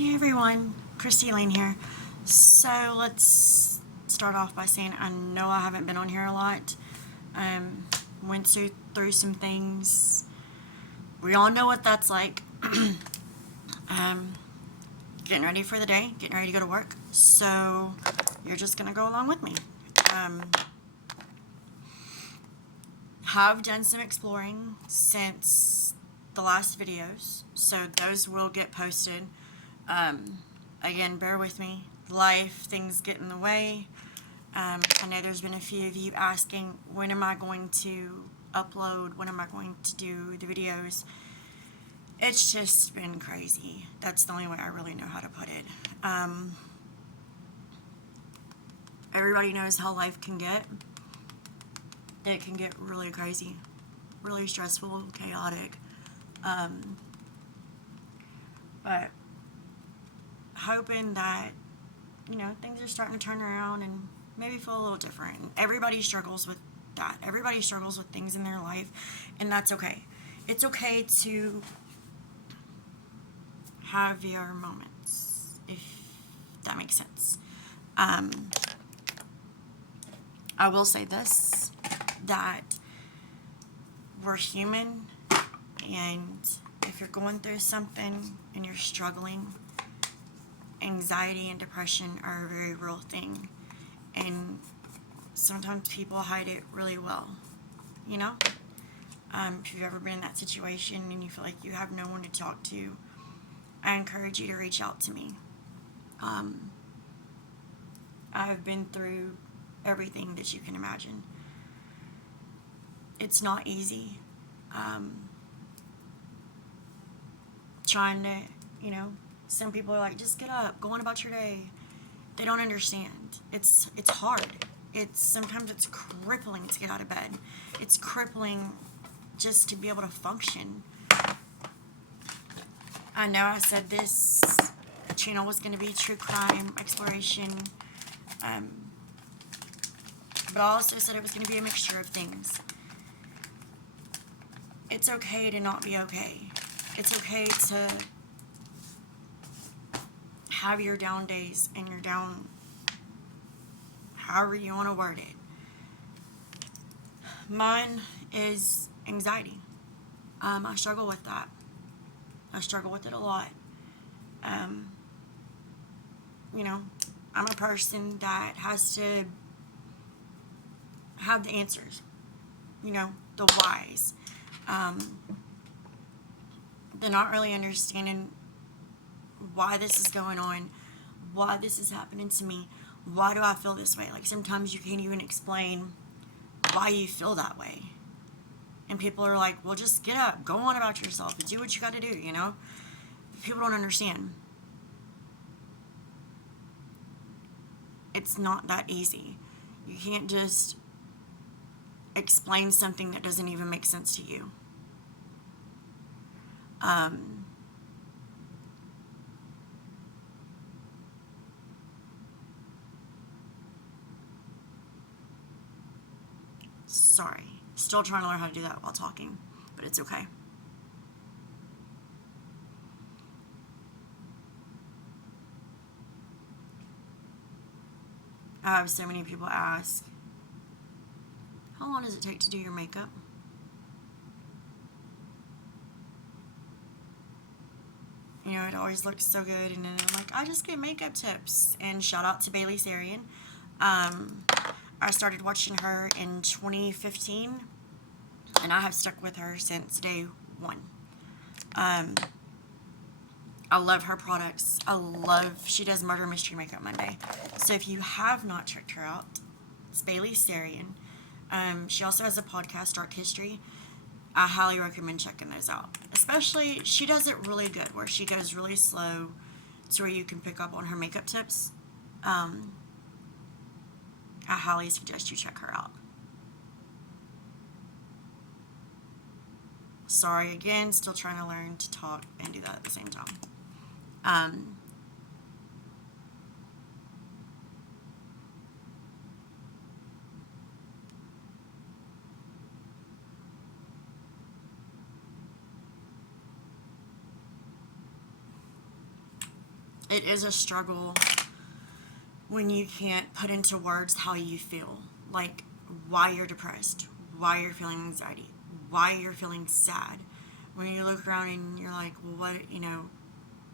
Hey everyone, Christy Lane here. So let's start off by saying I know I haven't been on here a lot. Um, went through some things. We all know what that's like. um, Getting ready for the day, getting ready to go to work. So you're just gonna go along with me. Um, have done some exploring since the last videos, so those will get posted. Again, bear with me. Life, things get in the way. I know there's been a few of you asking, when am I going to upload? When am I going to do the videos? It's just been crazy. That's the only way I really know how to put it. Everybody knows how life can get. It can get really crazy, really stressful, chaotic. But hoping that, things are starting to turn around and maybe feel a little different. Everybody struggles with that. Everybody struggles with things in their life, and that's okay. It's okay to have your moments, if that makes sense. I will say this, that we're human, and if you're going through something and you're struggling, anxiety and depression are a very real thing, and sometimes people hide it really well, you know? If you've ever been in that situation and you feel like you have no one to talk to, I encourage you to reach out to me. I've been through everything that you can imagine. It's not easy. Trying to, some people are like, just get up, go on about your day. They don't understand. It's hard. Sometimes it's crippling to get out of bed. It's crippling just to be able to function. I know I said this channel was going to be true crime exploration, but I also said it was going to be a mixture of things. It's okay to not be okay. It's okay to have your down days and your down, however you want to word it. Mine is anxiety. I struggle with that. I struggle with it a lot. I'm a person that has to have the answers, the whys. They're not really understanding why this is going on, why this is happening to me, why do I feel this way. Like, sometimes you can't even explain why you feel that way. And people are like, well, just get up, go on about yourself, and do what you got to do, People don't understand. It's not that easy. You can't just explain something that doesn't even make sense to you. Sorry. Still trying to learn how to do that while talking, but it's okay. I have so many people ask, how long does it take to do your makeup? It always looks so good, and then I'm like, I just get makeup tips. And shout out to Bailey Sarian. I started watching her in 2015, and I have stuck with her since day one. I love her products. She does Murder Mystery Makeup Monday. So if you have not checked her out, it's Bailey Sarian. She also has a podcast, Dark History. I highly recommend checking those out. Especially, she does it really good, where she goes really slow to where you can pick up on her makeup tips. I highly suggest you check her out. Sorry again, still trying to learn to talk and do that at the same time. It is a struggle when you can't put into words how you feel. Like, why you're depressed, why you're feeling anxiety, why you're feeling sad. When you look around and you're like, well, what,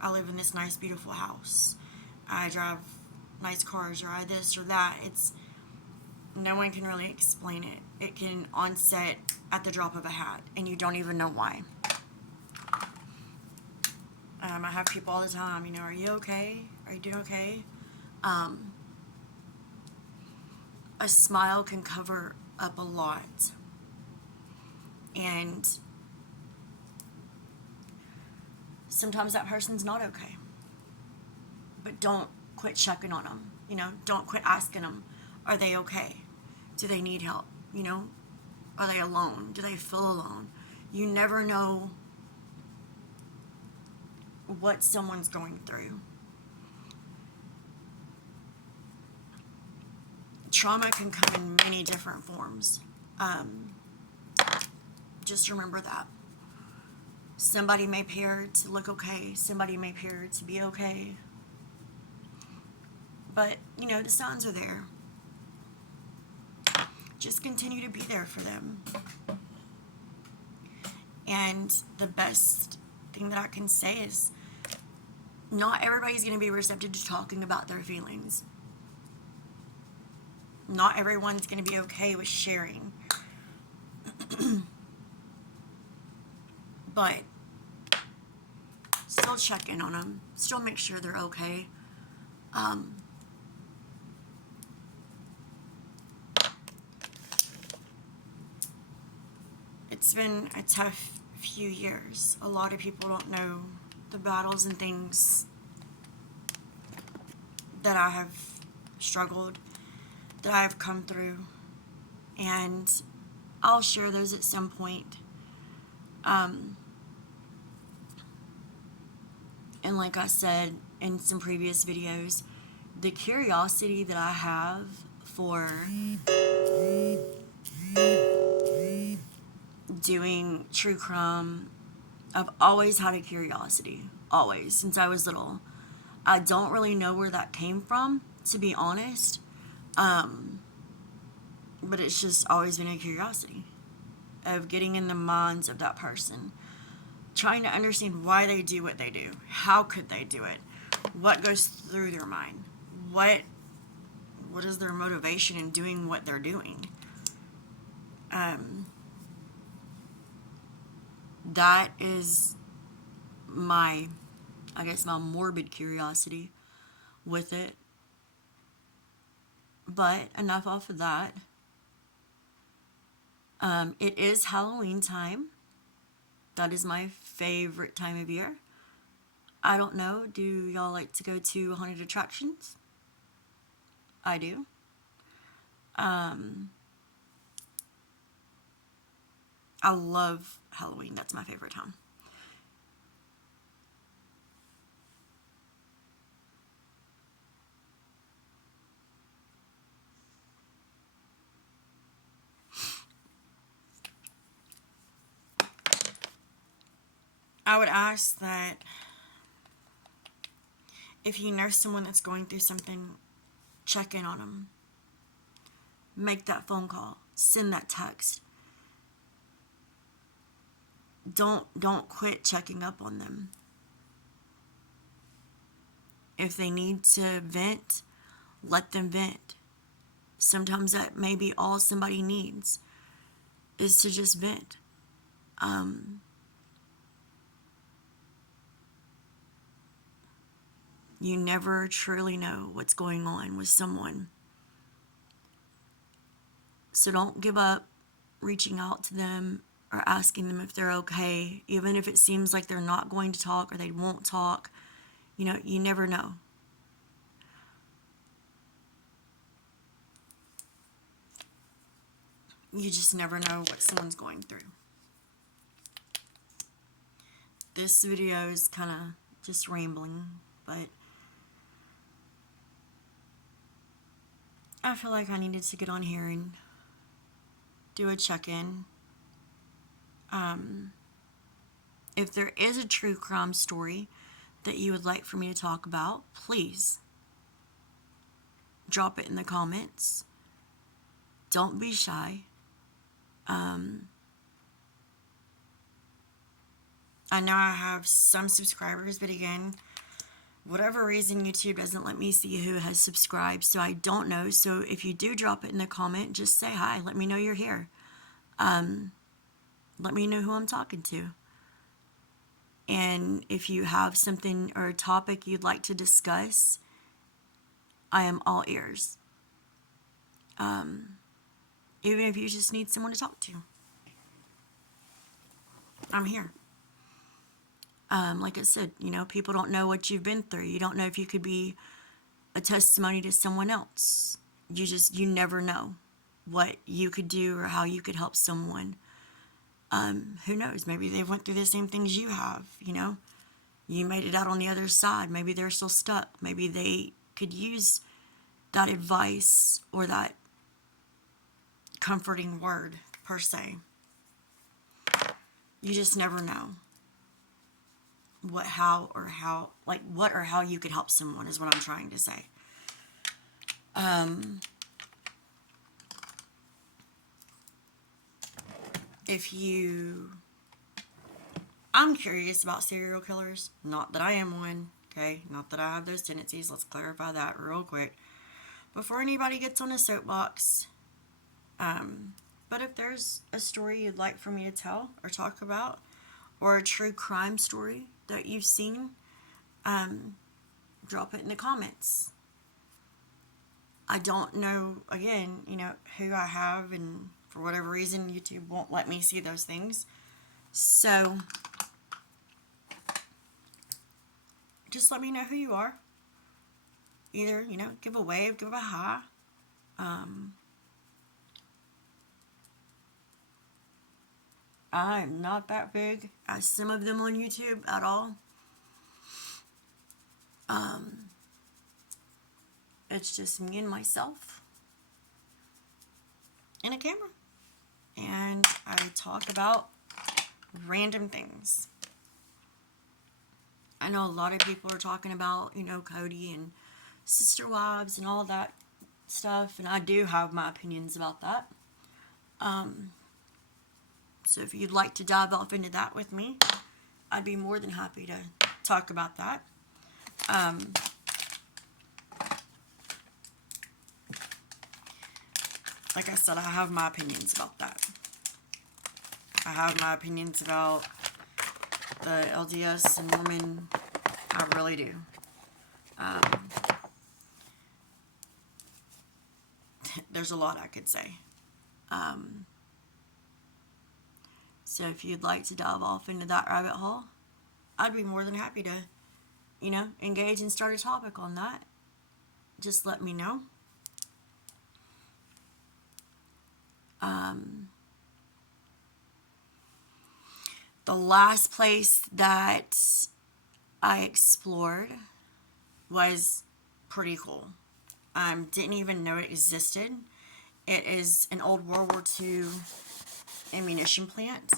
I live in this nice, beautiful house. I drive nice cars, or I this or that. No one can really explain it. It can onset at the drop of a hat, and you don't even know why. I have people all the time, are you okay? Are you doing okay? A smile can cover up a lot. And sometimes that person's not okay. But don't quit checking on them. Don't quit asking them, are they okay? Do they need help? Are they alone? Do they feel alone? You never know what someone's going through. Trauma can come in many different forms. Just remember that. Somebody may appear to look okay. Somebody may appear to be okay. But, the signs are there. Just continue to be there for them. And the best thing that I can say is not everybody's going to be receptive to talking about their feelings. Not everyone's going to be okay with sharing. But still check in on them. Still make sure they're okay. It's been a tough few years. A lot of people don't know the battles and things that I have struggled, that I have come through, and I'll share those at some point. And like I said in some previous videos, the curiosity that I have for doing true crime, I've always had a curiosity. Always, since I was little. I don't really know where that came from, to be honest. But it's just always been a curiosity of getting in the minds of that person. Trying to understand why they do what they do. How could they do it? What goes through their mind? What is their motivation in doing what they're doing? That is my morbid curiosity with it. But enough off of that. It is Halloween time. That is my favorite time of year. I don't know, do y'all like to go to haunted attractions? I do. I love Halloween. That's my favorite time. I would ask that if you know someone that's going through something, check in on them. Make that phone call. Send that text. Don't quit checking up on them. If they need to vent, let them vent. Sometimes that may be all somebody needs, is to just vent. You never truly know what's going on with someone. So don't give up reaching out to them or asking them if they're okay, even if it seems like they're not going to talk or they won't talk. You never know. You just never know what someone's going through. This video is kind of just rambling, but I feel like I needed to get on here and do a check-in. If there is a true crime story that you would like for me to talk about, please drop it in the comments. Don't be shy. I know I have some subscribers, but again, whatever reason, YouTube doesn't let me see who has subscribed, so I don't know. So if you do drop it in the comment, just say hi. Let me know you're here. Let me know who I'm talking to. And if you have something or a topic you'd like to discuss, I am all ears. Even if you just need someone to talk to, I'm here. Like I said, people don't know what you've been through. You don't know if you could be a testimony to someone else. You never know what you could do or how you could help someone. Who knows? Maybe they went through the same things you have, You made it out on the other side. Maybe they're still stuck. Maybe they could use that advice or that comforting word, per se. You just never know what or how you could help someone is what I'm trying to say. I'm curious about serial killers. Not that I am one, okay? Not that I have those tendencies. Let's clarify that real quick before anybody gets on a soapbox. But if there's a story you'd like for me to tell or talk about, or a true crime story that you've seen, drop it in the comments. I don't know, again, who I have, and for whatever reason, YouTube won't let me see those things. So, just let me know who you are. Either, give a wave, give a hi. I'm not that big as some of them on YouTube at all. It's just me and myself and a camera. And I talk about random things. I know a lot of people are talking about, Cody and sister wives and all that stuff. And I do have my opinions about that. So if you'd like to dive off into that with me, I'd be more than happy to talk about that. Like I said, I have my opinions about that. I have my opinions about the LDS and Mormon. I really do. There's a lot I could say. So if you'd like to dive off into that rabbit hole, I'd be more than happy to, engage and start a topic on that. Just let me know. The last place that I explored was pretty cool. Didn't even know it existed. It is an old World War II ammunition plant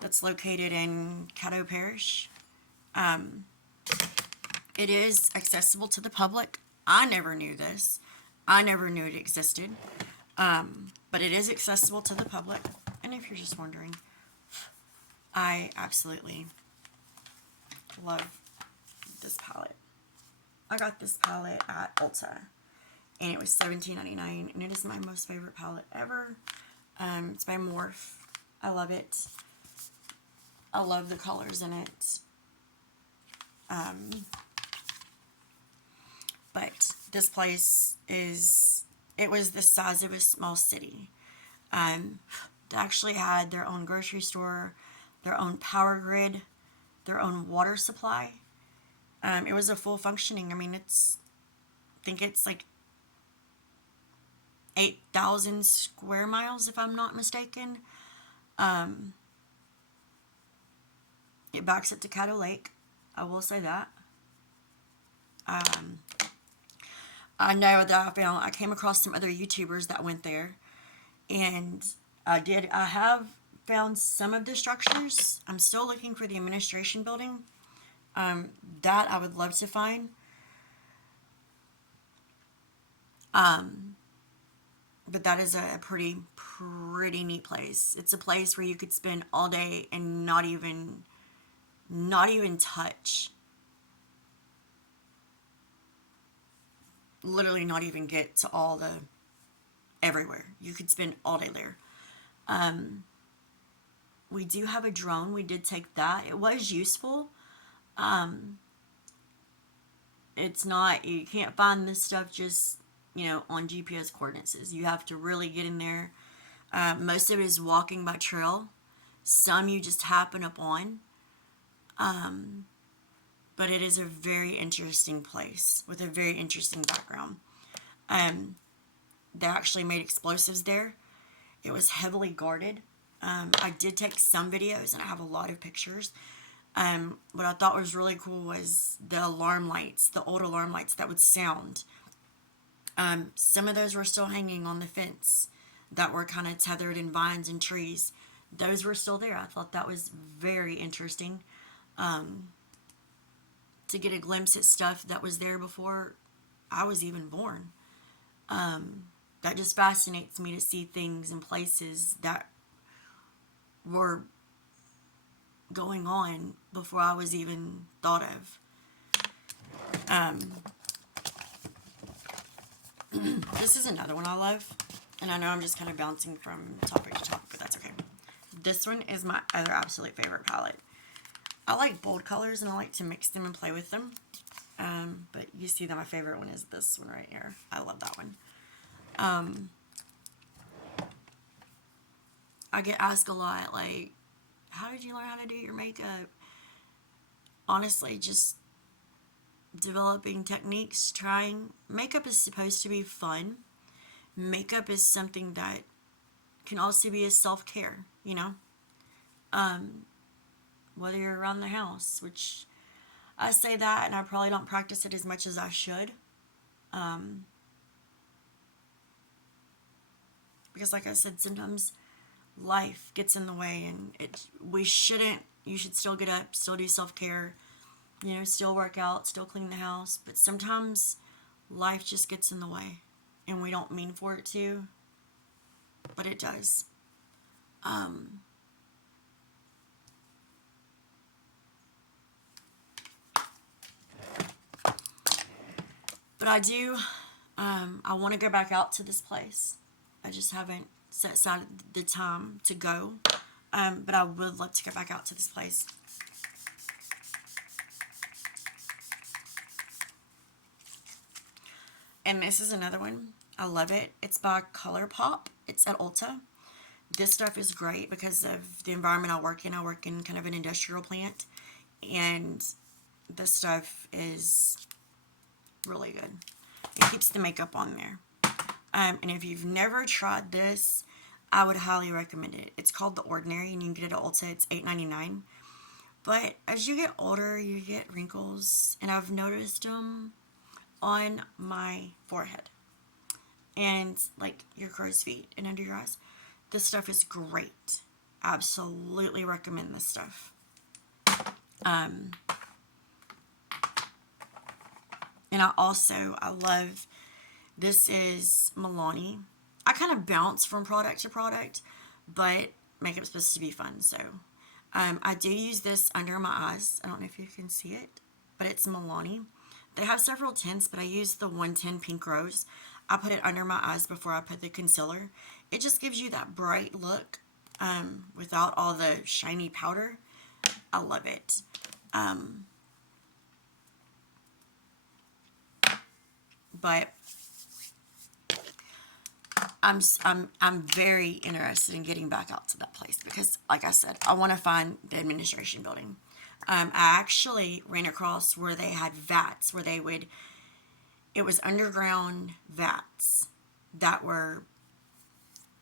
that's located in Caddo Parish. It is accessible to the public. I never knew this. I never knew it existed. But it is accessible to the public. And if you're just wondering, I absolutely love this palette. I got this palette at Ulta, and it was $17.99, and it is my most favorite palette ever. It's by Morphe. I love it. I love the colors in it. But this place it was the size of a small city. They actually had their own grocery store, their own power grid, their own water supply. It was a full functioning. I think it's like 8,000 square miles, if I'm not mistaken. It backs up to Caddo Lake. I will say that. I know that I came across some other YouTubers that went there, and I have found some of the structures. I'm still looking for the administration building. That I would love to find. But that is a pretty neat place. It's a place where you could spend all day and not even touch, literally not even get to all the everywhere. You could spend all day there. We do have a drone. We did take that. It was useful. It's not, you can't find this stuff just, on GPS coordinates. You have to really get in there. Most of it is walking by trail. Some you just happen upon. But it is a very interesting place with a very interesting background. They actually made explosives there. It was heavily guarded. I did take some videos and I have a lot of pictures. What I thought was really cool was the alarm lights, the old alarm lights that would sound. Some of those were still hanging on the fence that were kind of tethered in vines and trees. Those were still there. I thought that was very interesting, to get a glimpse at stuff that was there before I was even born. That just fascinates me to see things and places that were going on before I was even thought of. This is another one I love, and I know I'm just kind of bouncing from topic to topic, but that's okay. This one is my other absolute favorite palette. I like bold colors and I like to mix them and play with them. But you see that my favorite one is this one right here. I love that one. I get asked a lot, like, how did you learn how to do your makeup? Honestly, just developing techniques, trying. Makeup is supposed to be fun. Makeup is something that can also be a self-care, whether you're around the house, which I say that and I probably don't practice it as much as I should. Because like I said, sometimes life gets in the way and you should still get up, still do self-care, still work out, still clean the house, but sometimes life just gets in the way and we don't mean for it to, but it does. But I do, I want to go back out to this place. I just haven't set aside the time to go. But I would love to go back out to this place. And this is another one. I love it. It's by ColourPop. It's at Ulta. This stuff is great because of the environment I work in. I work in kind of an industrial plant. And this stuff is really good. It keeps the makeup on there. And if you've never tried this, I would highly recommend it. It's called The Ordinary, and you can get it at Ulta. It's $8.99. But as you get older, you get wrinkles, and I've noticed them on my forehead and like your crow's feet and under your eyes. This stuff is great. Absolutely recommend this stuff. And I love, this is Milani. I kind of bounce from product to product, but makeup's supposed to be fun, so. I do use this under my eyes. I don't know if you can see it, but it's Milani. They have several tints, but I use the 110 Pink Rose. I put it under my eyes before I put the concealer. It just gives you that bright look without all the shiny powder. I love it. But I'm very interested in getting back out to that place because, like I said, I want to find the administration building. I actually ran across where they had vats where it was underground vats that were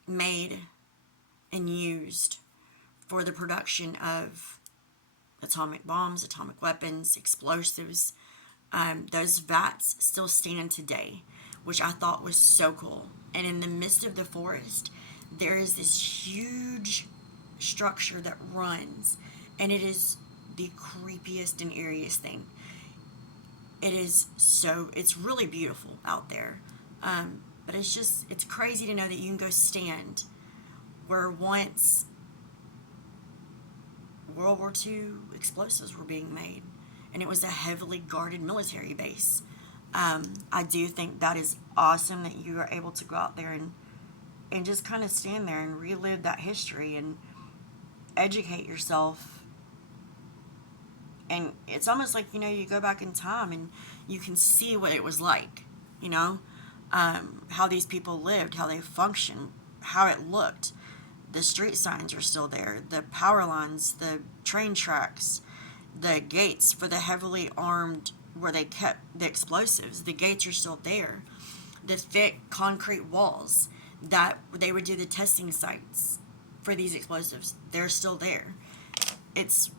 made and used for the production of atomic bombs, atomic weapons, explosives. Those vats still stand today, which I thought was so cool. And in the midst of the forest, there is this huge structure that runs, and it is the creepiest and eeriest thing. It's really beautiful out there. But it's crazy to know that you can go stand where once World War II explosives were being made, and it was a heavily guarded military base. I do think that is awesome that you are able to go out there and just kind of stand there and relive that history and educate yourself. And it's almost like, you go back in time and you can see what it was like, how these people lived, how they functioned, how it looked. The street signs are still there, the power lines, the train tracks, the gates for the heavily armed where they kept the explosives. The gates are still there. The thick concrete walls that they would do the testing sites for these explosives, they're still there. It's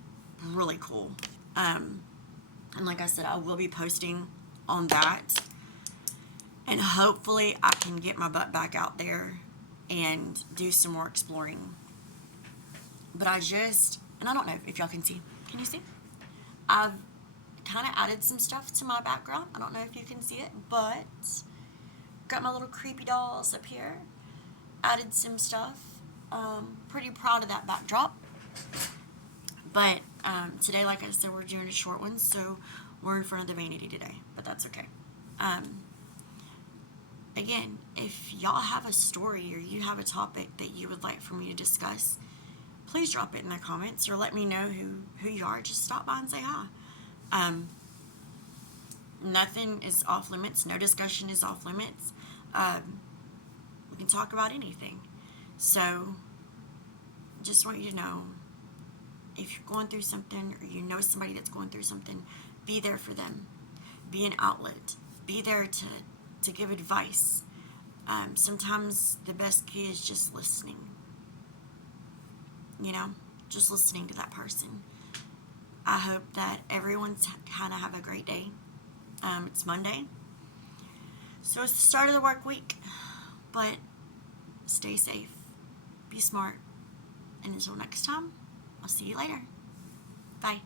really cool. And like I said, I will be posting on that. And hopefully I can get my butt back out there and do some more exploring. But and I don't know if y'all can see. Can you see? I've kind of added some stuff to my background. I don't know if you can see it, but got my little creepy dolls up here. Added some stuff. Pretty proud of that backdrop. But today, like I said, we're doing a short one, so we're in front of the vanity today. But that's okay. Again, if y'all have a story or you have a topic that you would like for me to discuss, please drop it in the comments or let me know who you are. Just stop by and say hi. Nothing is off limits. No discussion is off limits. We can talk about anything. So, just want you to know, if you're going through something or you know somebody that's going through something, be there for them. Be an outlet. Be there to give advice. Sometimes the best key is just listening. Just listening to that person. I hope that everyone's kind of have a great day. It's Monday, so it's the start of the work week. But stay safe, be smart, and until next time, I'll see you later. Bye.